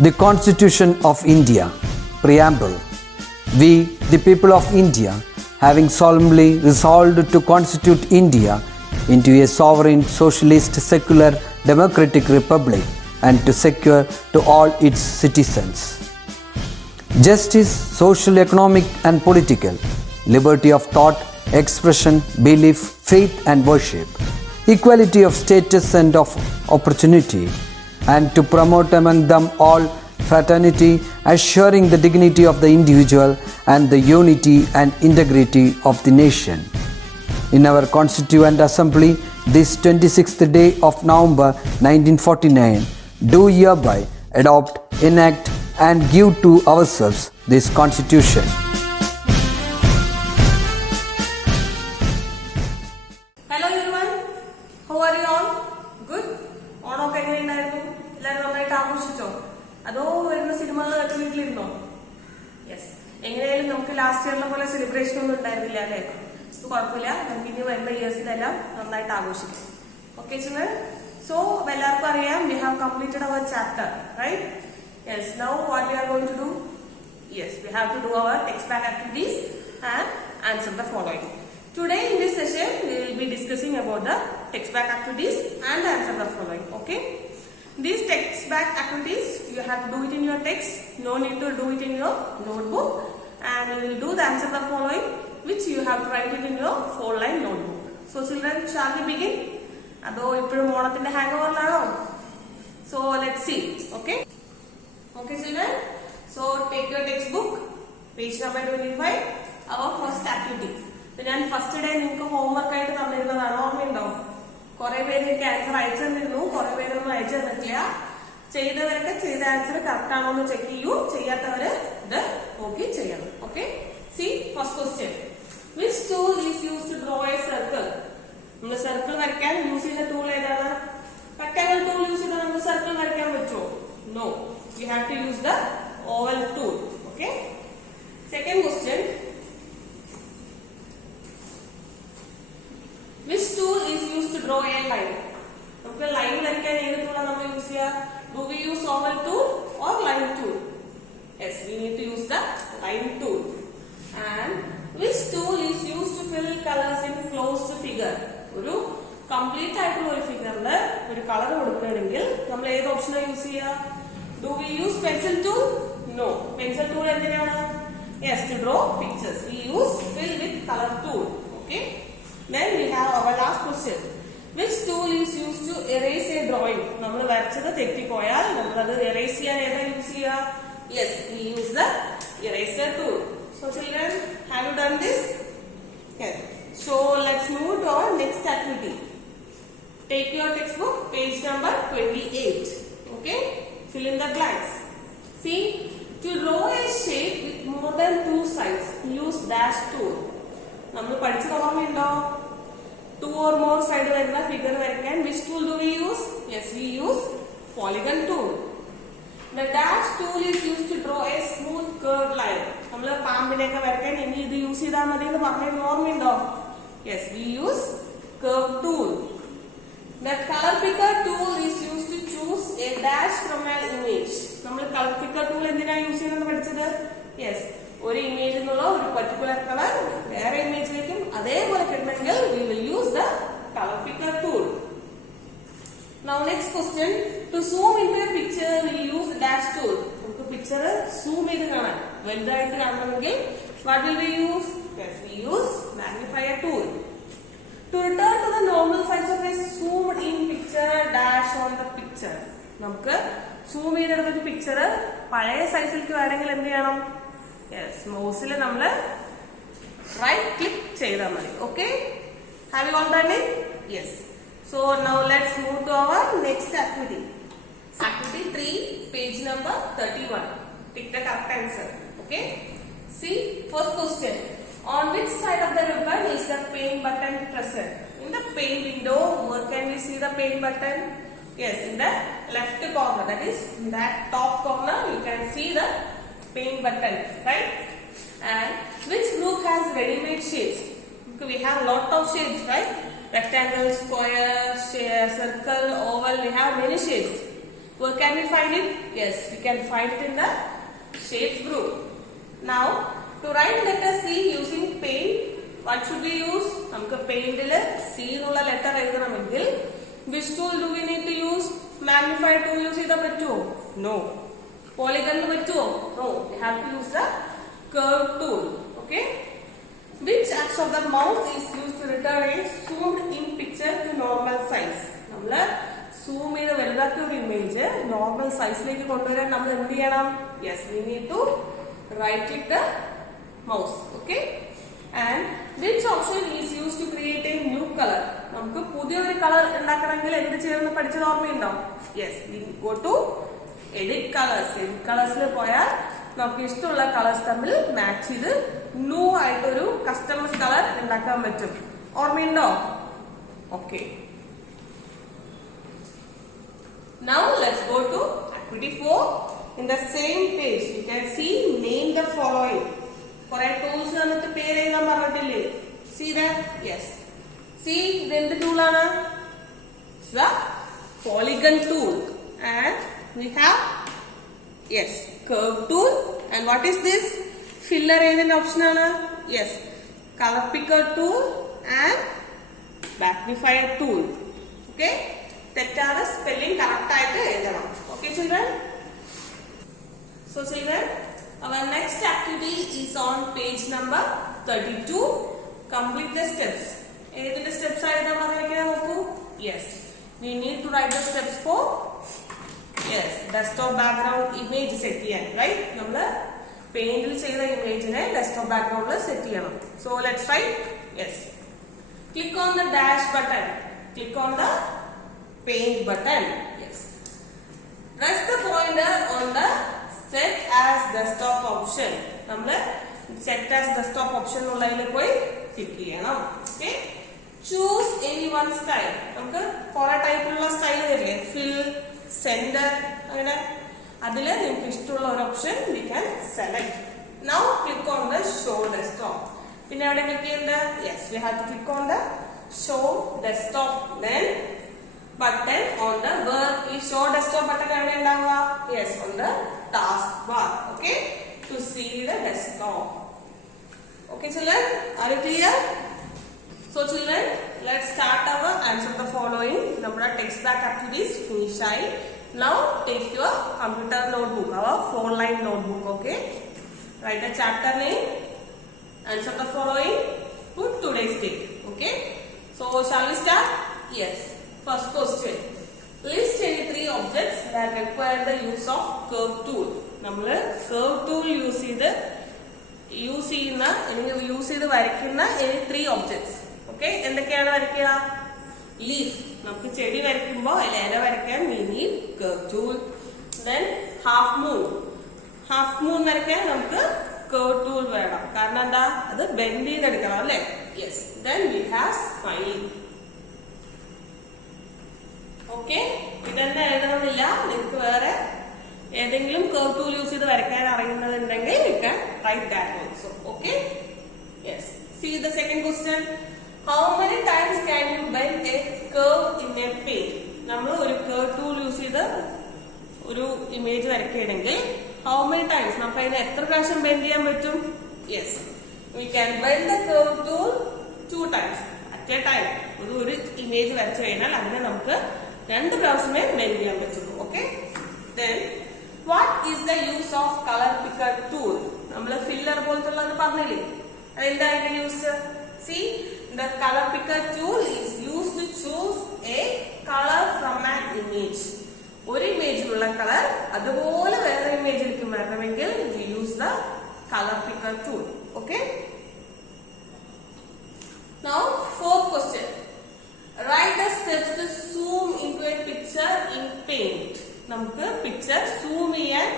The Constitution of India, Preamble. We, the people of India, having solemnly resolved to constitute India into a sovereign, socialist, secular, democratic republic and to secure to all its citizens justice, social, economic and political, liberty of thought, expression, belief, faith and worship, equality of status and of opportunity, and to promote among them all fraternity, assuring the dignity of the individual and the unity and integrity of the nation. In our Constituent Assembly, this 26th day of November 1949, do hereby adopt, enact and give to ourselves this Constitution. Hello everyone, how are you all? Good? ഓണമൊക്കെ എങ്ങനെയുണ്ടായിരുന്നു? എല്ലാവരും നന്നായിട്ട് ആഘോഷിച്ചോ? അതോ വരുന്ന സിനിമകൾ കേട്ട് വീട്ടിലിരുന്നോ? യെസ്. എങ്ങനെയായാലും നമുക്ക് ലാസ്റ്റ് ഇയറിലെ പോലെ സെലിബ്രേഷൻ ഒന്നും ഉണ്ടായിരുന്നില്ല അല്ലേ? കുഴപ്പമില്ല, നമുക്ക് ഇനി വരുന്ന ഇയേഴ്സിലെല്ലാം നന്നായിട്ട് ആഘോഷിക്കാം. Okay children? സോ എല്ലാവർക്കും അറിയാം, we have completed our chapter, right? Yes. Now what we are going to do? Yes, we have to do our text back activities and answer the following. Today in this session, we will be discussing about the text back activities and answer the following. Okay? These text back activities, you have to do it in your text. No need to do it in your notebook. And you will do the answer the following, which you have to write it in your 4-line notebook. So children, shall we begin? Ado ippozhum onathinte hangover-ilano? So let's see. Okay? Okay children? So take your textbook, page number 25, our first activity. ഞാൻ first day നിങ്ങൾക്ക് ഹോംവർക്ക് ആയിട്ട് തന്നിരുന്നതാണ്, ഓർമ്മയുണ്ടോ? കുറെ പേര് എനിക്ക് ആൻസർ അയച്ചു തന്നിരുന്നു, കുറെ പേരൊന്നും അയച്ചു തന്നിട്ടില്ല. ചെയ്തവരൊക്കെ ചെയ്ത ആൻസർ കറക്റ്റ് ആണോ എന്ന് ചെക്ക് ചെയ്യൂ, ചെയ്യാത്തവര് ഇത് നോക്കി ചെയ്യണം. Okay, see first question. Which tool is use to draw a circle? നമ്മൾ സർക്കിൾ വരയ്ക്കാൻ യൂസ് ചെയ്യുന്ന ടൂൾ ഏതാണ്? റെക്ടാങ്കിൾ ടൂൾ യൂസ് ചെയ്താൽ നമുക്ക് സർക്കിൾ വരയ്ക്കാൻ പറ്റുമോ? No, you have to use the oval tool. Okay, second question. Which tool is used to draw a line? നമുക്ക് line വരയ്ക്കാൻ ഏത് ടൂളാണ് നമ്മൾ യൂസ് ചെയ്യുക? Do we use oval tool or line tool? Yes, we need to use the line tool. And which tool is used to fill colors in closed figure? ഒരു കംപ്ലീറ്റ് ആയിട്ടുള്ള ഒരു ഫിഗറിന് ഒരു കളർ കൊടുക്കുകയാണെങ്കിൽ നമ്മൾ ഏത് ഓപ്ഷനാണ് യൂസ് ചെയ്യുക? Do we use pencil tool? No. Pencil tool എന്തിനാണ്? Yes, to draw pictures. We use fill with color tool. Okay? Then we have our last question. Which tool is used to erase a drawing? നമ്മൾ വരച്ചത് തെറ്റിപ്പോയാൽ നമ്മൾ അത് erase ചെയ്യാൻ ഏതാ യൂസ് ചെയ്യുക? Yes, we use the eraser tool. So children, have you done this? Yes. So let's move to our next activity. Take your textbook, page number 28. Okay? Fill in the blanks. See, to draw a shape with more than 2 sides, use dash tool. നമ്മൾ പഠിച്ചത് ഓർമ്മയുണ്ടോ? 2 or more side വരുന്ന ഫിഗർ വരയ്ക്കാൻ which tool do we use? Yes, we use polygon tool. The dash tool is used to draw a smooth curved line. നമ്മൾ പാമ്പിനെയൊക്കെ വരയ്ക്കാൻ ഇനി ഇത് യൂസ് ചെയ്താൽ മതി എന്ന് പറഞ്ഞത് ഓർമ്മയുണ്ടോ? Yes, we use curve tool. The color picker tool is used to choose a dash from an image. നമ്മൾ color picker tool എന്തിനാ യൂസ് ചെയ്യുന്നത് പഠിച്ചത്? Yes, ഒരു ഇമേജിൽ നിന്നുള്ള ഒരു പർട്ടിക്കുലർ കളർ വേറെ ഇമേജിലേക്കും അതേപോലെ കിട്ടണമെങ്കിൽ we will use the color picker tool. Now next question. To zoom into a picture we use dash tool. നമുക്ക് പിക്ചർ സൂം ചെയ്ത് കാണാൻ വലുതായിട്ട് കാണണമെങ്കിൽ what will we use? Yes, we use magnifier tool. To return to the normal size of a zoomed in picture, dash on the picture. നമുക്ക് സൂം ചെയ്തെടുത്ത പിക്ചർ പഴയ സൈസിലേക്ക് വേണമെങ്കിൽ എന്ത് ചെയ്യണം? Yes, മൗസിൽ നമ്മൾ റൈറ്റ് ക്ലിക്ക് ചെയ്താൽ മതി. Okay, have you all done it? Yes. So now let's move to our next activity. Activity 3, page number 31. Tick the correct answer. Okay, see first question. On which side of the ribbon is the paint button present? In the paint window, where can we see the paint button? Yes, in the left corner, that is in that top corner you can see the paint button, right? And which group has ready-made shapes? We have lot of shapes, right? Rectangle, square, circle, oval, we have many shapes. Where can we find it? Yes, we can find it in the shapes group. Now, to write letter C using paint, what should we use? നമുക്ക് പെയിന്റിൽ C എന്നുള്ള ലെറ്റർ എഴുതണമെങ്കിൽ which tool do we need to use? Magnifier tool use ചെയ്താൽ പറ്റുമോ? No. Polygon പറ്റുമോ? No. We have to use the curve tool. Okay? Which axis of the mouse is used to return a zoomed in picture to normal size? നമ്മള് zoom ചെയ്ത് വലുതാക്കിയ ഒരു image normal സൈസിലേക്ക് കൊണ്ടുവരാൻ നമ്മൾ എന്ത് ചെയ്യണം? Yes, we need to right click the mouse. Okay? And which option is used to create a new color? നമുക്ക് പുതിയൊരു കളർ ഉണ്ടാക്കണമെങ്കിൽ എന്ത് ചെയ്യണമെന്ന് പഠിച്ചത് ഓർമ്മയുണ്ടോ? Yes, we go to edit colors. Edit colors പോയാൽ നമുക്ക് ഇഷ്ടമുള്ള കളേഴ്സ് തമ്മിൽ മാച്ച് ചെയ്ത് ന്യൂ ആയിട്ടൊരു കസ്റ്റമൈസ് കളർ ഉണ്ടാക്കാൻ പറ്റും. ഓർമ്മയുണ്ടോ? Okay. Now let's go to activity 4. In the same page, you can see name the following. കുറെ ടൂൾസ് വന്നിട്ട് പേര് എഴുതാൻ പറഞ്ഞിട്ടില്ലേ? See that? Yes. See, ഇത് എന്ത് ടൂളാണ്? It's the polygon tool. And we have, yes, curve tool. And what is this? Filler ഏതിന്റെ ഓപ്ഷൻ ആണ്? Yes. Color picker tool and magnifier tool. Okay? തെറ്റാണ്, സ്പെല്ലിംഗ് കറക്റ്റ് ആയിട്ട് എഴുതണം. Okay, children? So, children, our next activity is on page number 32. Complete the steps. ഏതിന്റെ സ്റ്റെപ്സ് ആയിട്ട് പറഞ്ഞിരിക്കുന്നത് നോക്കൂ. Yes, we need to write the steps for, yes, desktop background image set ചെയ്യാൻ, right? നമ്മള് പെയിന്റിൽ ചെയ്ത ഇമേജിനെ ഡെസ്ക്ടോപ്പ് ബാക്ക്ഗ്രൗണ്ടിൽ സെറ്റ് ചെയ്യണം. So let's write. Yes, click on the dash button. Click on the paint button. Yes, press the pointer on the set as desktop option. നമ്മള് set as desktop option ഉള്ളതിൽ പോയി ക്ലിക്ക് ചെയ്യണം. Okay, choose any one style. നമുക്ക് കുറെ ടൈപ്പിലുള്ള സ്റ്റൈൽ വരില്ലേ? ഫിൽ, സെന്റർ, അങ്ങനെ അതില് നിങ്ങൾക്ക് ഇഷ്ടമുള്ള ഒരു option we can select. Now click on the show desktop. പിന്നെ എവിടെ ക്ലിക്ക് ചെയ്യേണ്ടത്? Yes, we have to click on the show desktop. Then button on the where ഈ show desktop button എവിടെ ഉണ്ടാവുക? Yes, on the task bar. Okay, to see the desktop. Okay, children, are you clear? So, children, let's start our answer the following. നമ്മുടെ text back activities finish ആയി. Now take your computer notebook, our 4-line notebook. Okay, write the chapter name, answer the following, put today's date. Okay, so shall we start? Yes. First question, list any 3 objects that require the use of curve tool. നമ്മള് curve tool use ചെയ്ത് വരയ്ക്കുന്ന 3 objects. Okay, എന്തൊക്കെയാണ് വരയ്ക്കുക? Leaf, നമുക്ക് ചെടി വരയ്ക്കുമ്പോൾ ഇല വരയ്ക്കാൻ we need curve tool. Then half moon വരയ്ക്കാൻ നമുക്ക് curve tool വേണം. കാരണം എന്താ? അത് bend ചെയ്തെടുക്കണം അല്ലേ? Yes. Then we have smiley. Okay, ഇതെന്നെ എഴുതണമെന്നില്ല, നിങ്ങൾക്ക് വേറെ ഏതെങ്കിലും curve tool യൂസ് ചെയ്ത് വരയ്ക്കാൻ അറിയുന്നതുണ്ടെങ്കിൽ you can write that also. Okay, yes. See the second question. How many times can you bend a curve in a paint? നമ്മൾ ഒരു curve tool യൂസ് ചെയ്ത് ഒരു ഇമേജ് വരയ്ക്കുകയാണെങ്കിൽ how many times നമുക്ക് അതിനെ എത്ര പ്രാവശ്യം ബെൻഡ് ചെയ്യാൻ പറ്റും? Yes, we can bend the curve tool 2 times at a time. ഒരു ഇമേജ് വരച്ചു കഴിഞ്ഞാൽ അതിനെ നമുക്ക് 2 പ്രാവശ്യമേ ബെൻഡ് ചെയ്യാൻ പറ്റുള്ളൂ. Okay, then what is the use of color picker tool? നമ്മൾ ഫില്ലർ പോലത്തുള്ളത് പറഞ്ഞില്ലേ, അതെന്താ അതിന്റെ use? See, the color picker tool is used to choose a color from an image. ഒരു ഇമേജിലുള്ള കളർ അതുപോലെ വേറെ ഇമേജിലേക്ക് വരണമെങ്കിൽ we use the color picker tool. Okay, now fourth question, write the steps to zoom into a picture in paint. നമുക്ക് picture zoom ചെയ്യാൻ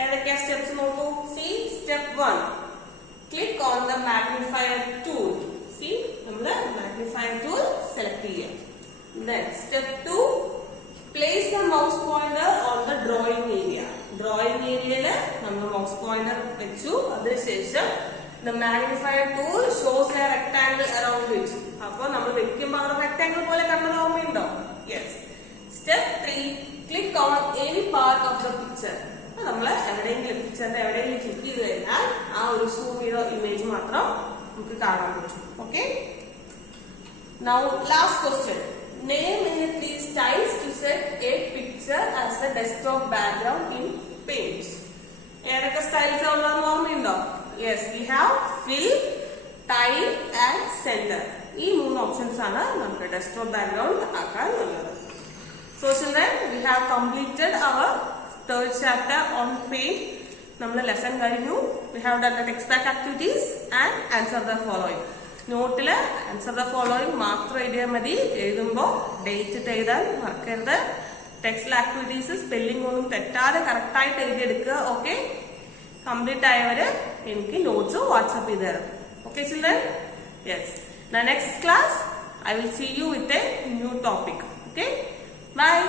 ഏതൊക്കെ സ്റ്റെപ്സ് നോക്കൂ. See, step 1, click on the magnifier tool. See, നമ്മള് magnifier tool select ചെയ്യാം. Then step 2, place the mouse pointer on the drawing area. Drawing area നമ്മൾ mouse pointer വെച്ചു, അതിനുശേഷം the magnifier tool shows a rectangle around it. അപ്പോൾ നമ്മൾ വെക്കുമ്പോൾ റെക്ടാംഗിൾ പോലെ കണ്ടത് ഓർമ്മയുണ്ടോ? Yes. Step 3, click on any പിക്ചറിന്റെ എവിടെയെങ്കിലും ക്ലിക്ക് ചെയ്ത് കഴിഞ്ഞാൽ ആ ഒരു സൂം ചെയ്ത ഇമേജ് മാത്രം നമുക്ക് കാണാൻ പറ്റും. Okay. Now last question. Name any 3 styles to set a picture as a desktop background in Paint. ഏതൊക്കെ സ്റ്റൈൽസ് ഉള്ളതെന്ന് ഓർമ്മയുണ്ടോ? Yes, we have fill, tile and center. ഈ 3 ഓപ്ഷൻസ് ആണ് നമുക്ക് ഡെസ്ക്ടോപ്പ് ബാക്ക്ഗ്രൗണ്ട് ആക്കാൻ ഉള്ളത്. So children, we have completed our third chapter on Paint. നമ്മൾ ലെസൺ കഴിഞ്ഞു. We have done the text back activities and answer the following. നോട്ടില് ആൻസർ ദ ഫോളോയിങ് മാത്രം എഴുതിയാൽ മതി. എഴുതുമ്പോൾ ഡേറ്റ് ഇട്ട് എഴുതാൻ മറക്കരുത്. ടെക്സ്റ്റിലെ ആക്ടിവിറ്റീസ് സ്പെല്ലിംഗ് ഒന്നും തെറ്റാതെ കറക്റ്റായിട്ട് എഴുതിയെടുക്കുക. ഓക്കെ. കംപ്ലീറ്റ് ആയവര് എനിക്ക് നോട്ട്സ് വാട്സ്ആപ്പ് ചെയ്ത് തരാം. Okay children? Yes. Next class I will see you with a new topic. Okay? Bye.